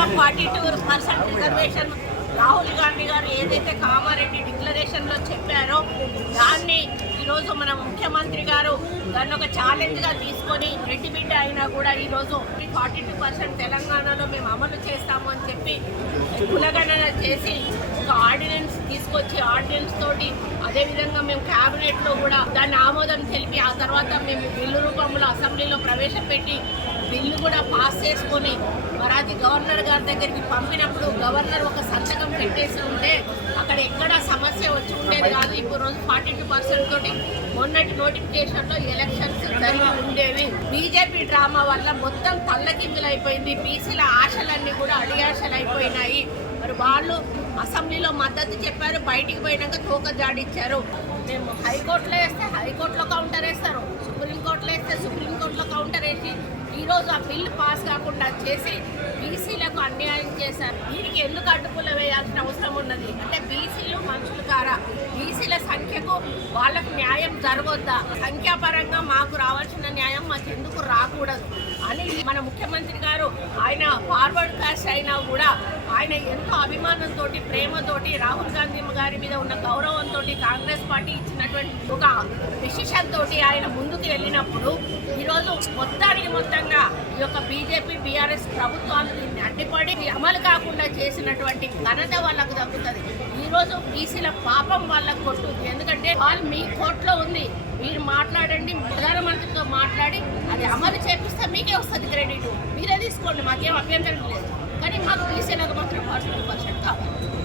42% reservation Rahul Gandhi గారు ఏదైతే కామారెడ్డి డిక్లరేషన్లో చెప్పారో దాన్ని ఈరోజు మన ముఖ్యమంత్రి గారు దాన్ని ఒక ఛాలెంజ్గా తీసుకొని రెడ్డి బిడ్డ అయినా కూడా ఈరోజు 42% తెలంగాణలో మేము అమలు చేస్తాము అని చెప్పి కులగణన చేసి ఒక ఆర్డినెన్స్ తీసుకొచ్చి ఆర్డినెన్స్ తోటి అదేవిధంగా మేము క్యాబినెట్లో కూడా దాన్ని ఆమోదం తెలిపి ఆ తర్వాత మేము బిల్లు రూపంలో అసెంబ్లీలో ప్రవేశపెట్టి బిల్లు కూడా పాస్ చేసుకొని మరి అది గవర్నర్ గారి దగ్గరికి పంపినప్పుడు గవర్నర్ ఒక సంతకం పెట్టేసి ఉంటే అక్కడ ఎక్కడ సమస్య వచ్చి ఉండేది కాదు. ఇప్పుడు రోజు 42% తోటి మొన్నటి నోటిఫికేషన్లో ఎలక్షన్స్ జరిగి ఉండేవి. బీజేపీ డ్రామా వల్ల మొత్తం తల్లకిందులైపోయింది. బీసీల ఆశలన్నీ కూడా అడియాశలు అయిపోయినాయి. మరి వాళ్ళు అసెంబ్లీలో మద్దతు చెప్పారు, బయటికి పోయినాక తోక జాడిచ్చారు. మేము హైకోర్టులో వేస్తే హైకోర్టులో కౌంటర్ వేస్తారు, సుప్రీంకోర్టులో వేస్తే సుప్రీంకోర్టులో కౌంటర్ వేసి ఈరోజు ఆ బిల్లు పాస్ కాకుండా చేసి బీసీలకు అన్యాయం చేశారు. దీనికి ఎందుకు అడ్డుపుల్ల వేయాల్సిన అవసరం ఉన్నది అంటే బీసీలు మనుషులు కారా? బీసీల సంఖ్యకు వాళ్ళకు న్యాయం జరగొద్దా? సంఖ్యాపరంగా మాకు రావాల్సిన న్యాయం మాకు ఎందుకు రాకూడదు అని మన ముఖ్యమంత్రి గారు ఆయన ఫార్వర్డ్ కాస్ట్ అయినా కూడా ఆయన ఎంతో అభిమానంతో ప్రేమతోటి రాహుల్ గాంధీ గారి మీద ఉన్న గౌరవంతో కాంగ్రెస్ పార్టీ ఇచ్చినటువంటి ఒక డిసిషన్ తోటి ఆయన ముందుకు వెళ్ళినప్పుడు ఈరోజు మొత్తంగా ఈ యొక్క బీజేపీ బీఆర్ఎస్ ప్రభుత్వాలు దీన్ని అడ్డుపడి అమలు కాకుండా చేసినటువంటి ఘనత వాళ్ళకు దక్కుతుంది. ఈరోజు బీసీల పాపం వాళ్ళకు కొట్టుద్ది. ఎందుకంటే వాళ్ళు మీ కోర్టులో ఉంది, మీరు మాట్లాడండి, ప్రధానమంత్రితో మాట్లాడి అది అమలు చేపిస్తే మీకే వస్తుంది క్రెడిట్, మీరే తీసుకోండి, మాకేం అభ్యంతరం లేదు. కానీ మాకు బీసీలకు మాత్రం 42% కావాలి.